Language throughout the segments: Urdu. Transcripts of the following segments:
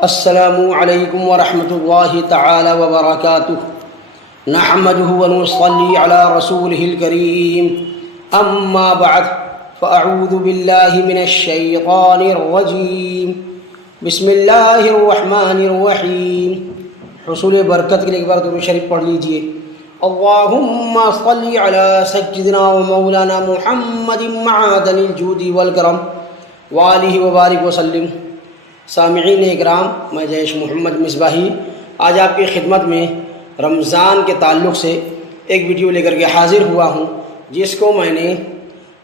السلام علیکم ورحمۃ اللہ تعالی وبرکاتہ نحمده ونصلی علی رسولہ الکریم اما بعد فاعوذ باللہ من الشیطان الرجیم بسم اللہ الرحمن الرحیم۔ حصول برکت کے لیے ایک بار درود شریف پڑھ لیجئے۔ اللہم صلی علی سیدنا و مولانا محمد معدن الجود والکرم وآلہ وبارک وسلم۔ سامعین اکرام، میں جیش محمد مصباحی آج آپ کی خدمت میں رمضان کے تعلق سے ایک ویڈیو لے کر کے حاضر ہوا ہوں، جس کو میں نے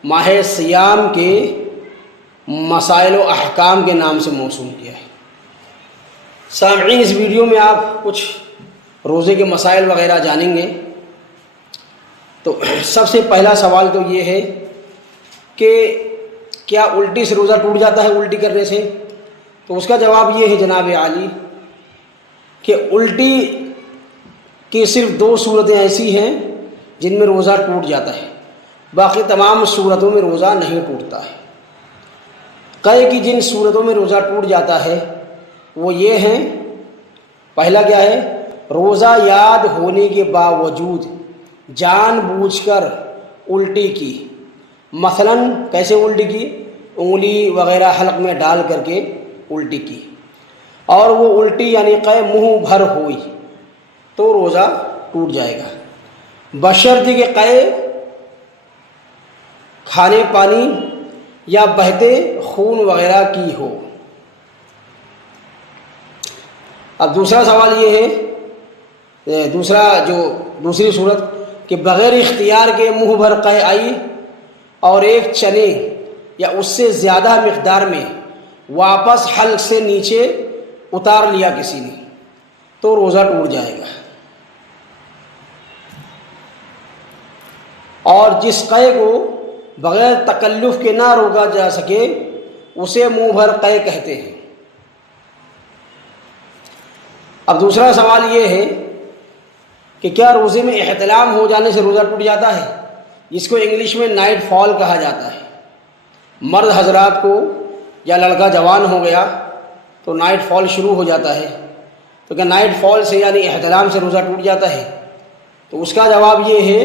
ماہ صیام کے مسائل و احکام کے نام سے موسوم کیا ہے۔ سامعین، اس ویڈیو میں آپ کچھ روزے کے مسائل وغیرہ جانیں گے۔ تو سب سے پہلا سوال تو یہ ہے کہ کیا الٹی سے روزہ ٹوٹ جاتا ہے؟ الٹی کرنے سے؟ تو اس کا جواب یہ ہے جناب عالی کہ الٹی کی صرف دو صورتیں ایسی ہیں جن میں روزہ ٹوٹ جاتا ہے، باقی تمام صورتوں میں روزہ نہیں ٹوٹتا ہے۔ قے کی جن صورتوں میں روزہ ٹوٹ جاتا ہے وہ یہ ہیں، پہلا کیا ہے؟ روزہ یاد ہونے کے باوجود جان بوجھ کر الٹی کی، مثلا کیسے الٹی کی؟ انگلی وغیرہ حلق میں ڈال کر کے الٹی کی، اور وہ الٹی یعنی قے منہ بھر ہوئی تو روزہ ٹوٹ جائے گا، بشرطے کہ قے کھانے پانی یا بہتے خون وغیرہ کی ہو۔ اب دوسرا سوال یہ ہے، دوسری صورت کہ بغیر اختیار کے منہ بھر قے آئی اور ایک چنے یا اس سے زیادہ مقدار میں واپس حلق سے نیچے اتار لیا کسی نے تو روزہ ٹوٹ جائے گا۔ اور جس قے کو بغیر تکلف کے نہ روکا جا سکے اسے منہ بھر قے کہتے ہیں۔ اب دوسرا سوال یہ ہے کہ کیا روزے میں احتلام ہو جانے سے روزہ ٹوٹ جاتا ہے، جس کو انگلش میں نائٹ فال کہا جاتا ہے؟ مرد حضرات کو یا لڑکا جوان ہو گیا تو نائٹ فال شروع ہو جاتا ہے، تو کیا نائٹ فال سے یعنی احتلام سے روزہ ٹوٹ جاتا ہے؟ تو اس کا جواب یہ ہے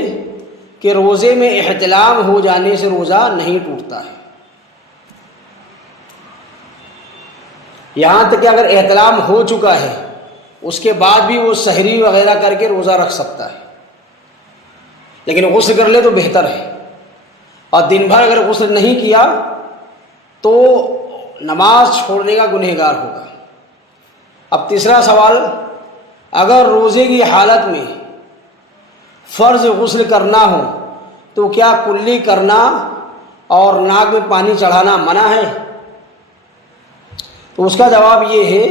کہ روزے میں احتلام ہو جانے سے روزہ نہیں ٹوٹتا ہے، یہاں تک کہ اگر احتلام ہو چکا ہے اس کے بعد بھی وہ سحری وغیرہ کر کے روزہ رکھ سکتا ہے، لیکن غسل کر لے تو بہتر ہے، اور دن بھر اگر غسل نہیں کیا تو نماز چھوڑنے کا گنہگار ہوگا۔ اب تیسرا سوال، اگر روزے کی حالت میں فرض غسل کرنا ہو تو کیا کلی کرنا اور ناک میں پانی چڑھانا منع ہے؟ تو اس کا جواب یہ ہے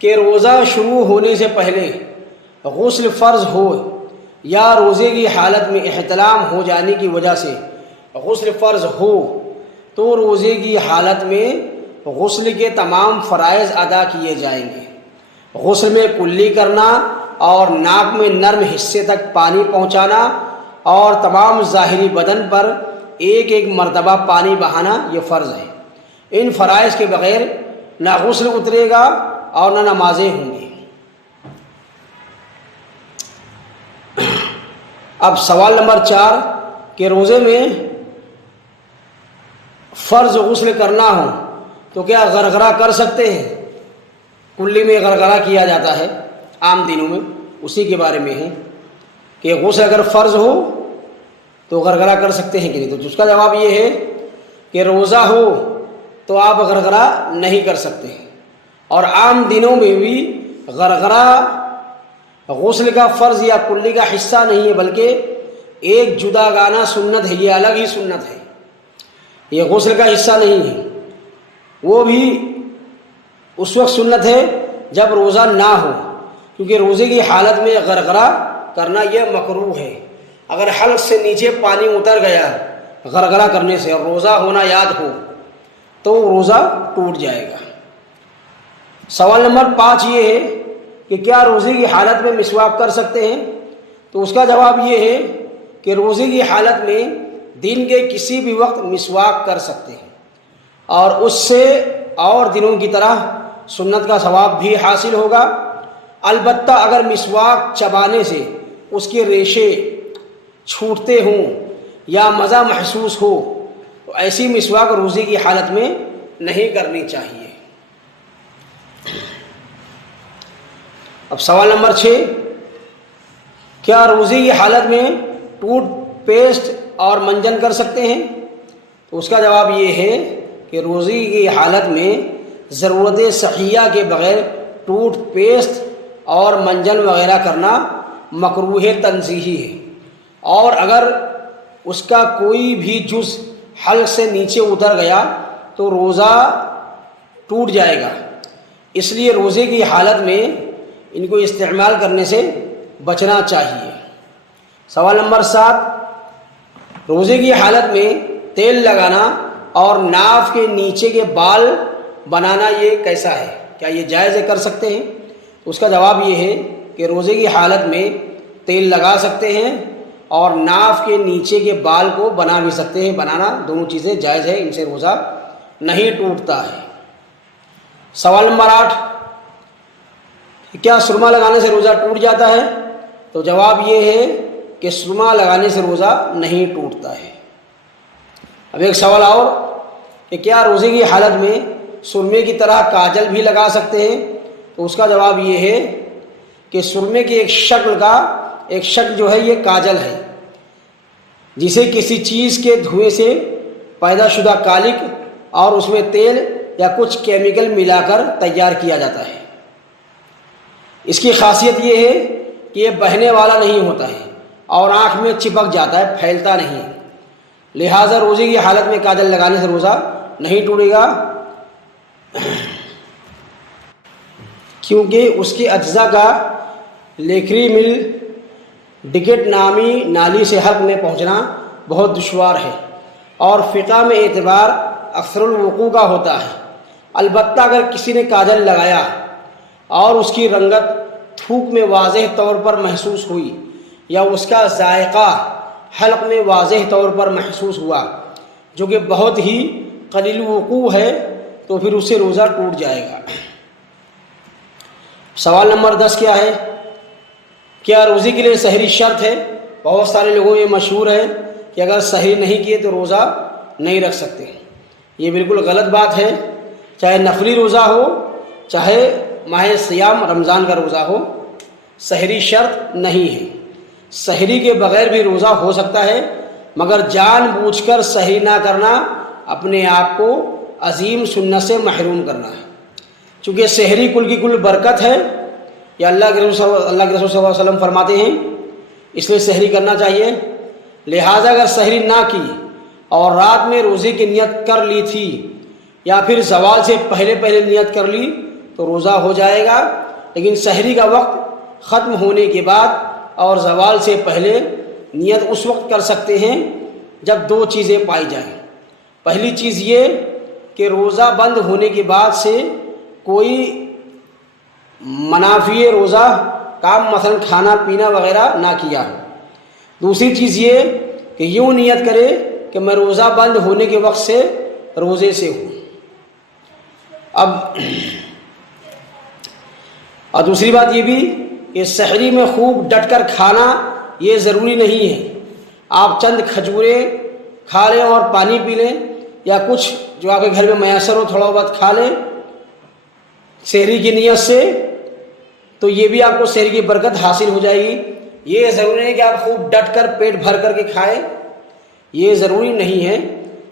کہ روزہ شروع ہونے سے پہلے غسل فرض ہو یا روزے کی حالت میں احتلام ہو جانے کی وجہ سے غسل فرض ہو تو روزے کی حالت میں غسل کے تمام فرائض ادا کیے جائیں گے۔ غسل میں کلی کرنا اور ناک میں نرم حصے تک پانی پہنچانا اور تمام ظاہری بدن پر ایک ایک مرتبہ پانی بہانا یہ فرض ہے۔ ان فرائض کے بغیر نہ غسل اترے گا اور نہ نمازیں ہوں گی۔ اب سوال نمبر 4 کہ روزے میں فرض غسل کرنا ہو تو کیا غرغرہ کر سکتے ہیں؟ کلی میں غرغرہ کیا جاتا ہے عام دنوں میں، اسی کے بارے میں ہے کہ غسل اگر فرض ہو تو غرغرہ کر سکتے ہیں کہ نہیں؟ تو اس کا جواب یہ ہے کہ روزہ ہو تو آپ غرغرہ نہیں کر سکتے، اور عام دنوں میں بھی غرغرہ غسل کا فرض یا کلی کا حصہ نہیں ہے، بلکہ ایک جداگانہ سنت ہے، یہ الگ ہی سنت ہے، یہ غسل کا حصہ نہیں ہے۔ وہ بھی اس وقت سنت ہے جب روزہ نہ ہو، کیونکہ روزے کی حالت میں غرغرہ کرنا یہ مکروہ ہے۔ اگر حلق سے نیچے پانی اتر گیا غرغرہ کرنے سے اور روزہ ہونا یاد ہو تو روزہ ٹوٹ جائے گا۔ سوال نمبر 5 یہ ہے کہ کیا روزے کی حالت میں مسواک کر سکتے ہیں؟ تو اس کا جواب یہ ہے کہ روزے کی حالت میں دن کے کسی بھی وقت مسواک کر سکتے ہیں، اور اس سے اور دنوں کی طرح سنت کا ثواب بھی حاصل ہوگا۔ البتہ اگر مسواک چبانے سے اس کے ریشے چھوٹتے ہوں یا مزہ محسوس ہو تو ایسی مسواک روزے کی حالت میں نہیں کرنی چاہیے۔ اب سوال نمبر 6، کیا روزے کی حالت میں ٹوتھ پیسٹ اور منجن کر سکتے ہیں؟ تو اس کا جواب یہ ہے کہ روزے کی حالت میں ضرورت صحیحہ کے بغیر ٹوتھ پیسٹ اور منجن وغیرہ کرنا مکروہ تنزیہی ہے، اور اگر اس کا کوئی بھی جز حلق سے نیچے اتر گیا تو روزہ ٹوٹ جائے گا۔ اس لیے روزے کی حالت میں ان کو استعمال کرنے سے بچنا چاہیے۔ سوال نمبر 7، روزے کی حالت میں تیل لگانا اور ناف کے نیچے کے بال بنانا یہ کیسا ہے؟ کیا یہ جائز ہے، کر سکتے ہیں؟ اس کا جواب یہ ہے کہ روزے کی حالت میں تیل لگا سکتے ہیں اور ناف کے نیچے کے بال کو بنا بھی سکتے ہیں۔ بنانا دونوں چیزیں جائز ہے، ان سے روزہ نہیں ٹوٹتا ہے۔ سوال نمبر 8، کیا سرما لگانے سے روزہ ٹوٹ جاتا ہے؟ تو جواب یہ ہے کہ سرما لگانے سے روزہ نہیں ٹوٹتا ہے۔ اب ایک سوال اور کہ کیا روزے کی حالت میں سرمے کی طرح کاجل بھی لگا سکتے ہیں؟ تو اس کا جواب یہ ہے کہ سرمے کی ایک شکل جو ہے یہ کاجل ہے، جسے کسی چیز کے دھوئیں سے پیدا شدہ کالک اور اس میں تیل یا کچھ کیمیکل ملا کر تیار کیا جاتا ہے۔ اس کی خاصیت یہ ہے کہ یہ بہنے والا نہیں ہوتا ہے اور آنکھ میں چپک جاتا ہے، پھیلتا نہیں ہے۔ لہٰذا روزے کی حالت میں کاجل لگانے سے روزہ نہیں ٹوٹے گا، کیونکہ اس کے اجزاء کا لیکری مل ڈکٹ نامی نالی سے حلق میں پہنچنا بہت دشوار ہے اور فقہ میں اعتبار اکثر الوقوع کا ہوتا ہے۔ البتہ اگر کسی نے کاجل لگایا اور اس کی رنگت تھوک میں واضح طور پر محسوس ہوئی یا اس کا ذائقہ حلق میں واضح طور پر محسوس ہوا، جو کہ بہت ہی قلیل وقوع ہے، تو پھر اس سے روزہ ٹوٹ جائے گا۔ سوال نمبر 10 کیا ہے؟ کیا روزے کے لیے سحری شرط ہے؟ بہت سارے لوگوں یہ مشہور ہے کہ اگر سحری نہیں کیے تو روزہ نہیں رکھ سکتے۔ یہ بالکل غلط بات ہے۔ چاہے نفلی روزہ ہو، چاہے ماہ سیام رمضان کا روزہ ہو، سحری شرط نہیں ہے۔ سحری کے بغیر بھی روزہ ہو سکتا ہے، مگر جان بوجھ کر سحری نہ کرنا اپنے آپ کو عظیم سنت سے محروم کرنا ہے۔ چونکہ سحری کل کی کل برکت ہے، یہ اللہ کے رسول صلی اللہ علیہ وسلم فرماتے ہیں، اس لیے سحری کرنا چاہیے۔ لہٰذا اگر سحری نہ کی اور رات میں روزے کی نیت کر لی تھی یا پھر زوال سے پہلے نیت کر لی تو روزہ ہو جائے گا، لیکن سحری کا وقت ختم ہونے کے بعد اور زوال سے پہلے نیت اس وقت کر سکتے ہیں جب دو چیزیں پائی جائیں۔ پہلی چیز یہ کہ روزہ بند ہونے کے بعد سے کوئی منافی روزہ کام مثلا کھانا پینا وغیرہ نہ کیا ہو۔ دوسری چیز یہ کہ یوں نیت کرے کہ میں روزہ بند ہونے کے وقت سے روزے سے ہوں۔ اور دوسری بات یہ بھی کہ سحری میں خوب ڈٹ کر کھانا یہ ضروری نہیں ہے۔ آپ چند کھجوریں کھا لیں اور پانی پی لیں، یا کچھ جو آپ کے گھر میں میسر ہو تھوڑا بہت کھا لیں سحری کی نیت سے، تو یہ بھی آپ کو سحری کی برکت حاصل ہو جائے گی۔ یہ ضروری نہیں کہ آپ خوب ڈٹ کر پیٹ بھر کر کے کھائیں، یہ ضروری نہیں ہے،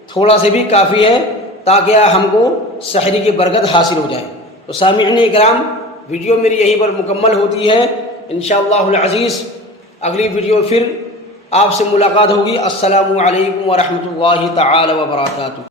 تھوڑا سے بھی کافی ہے تاکہ ہم کو سحری کی برکت حاصل ہو جائے۔ تو سامعین اکرام، ویڈیو میری یہیں پر مکمل ہوتی ہے۔ انشاءاللہ العزیز اگلی ویڈیو پھر آپ سے ملاقات ہوگی۔ السلام علیکم ورحمۃ اللہ تعالی وبرکاتہ۔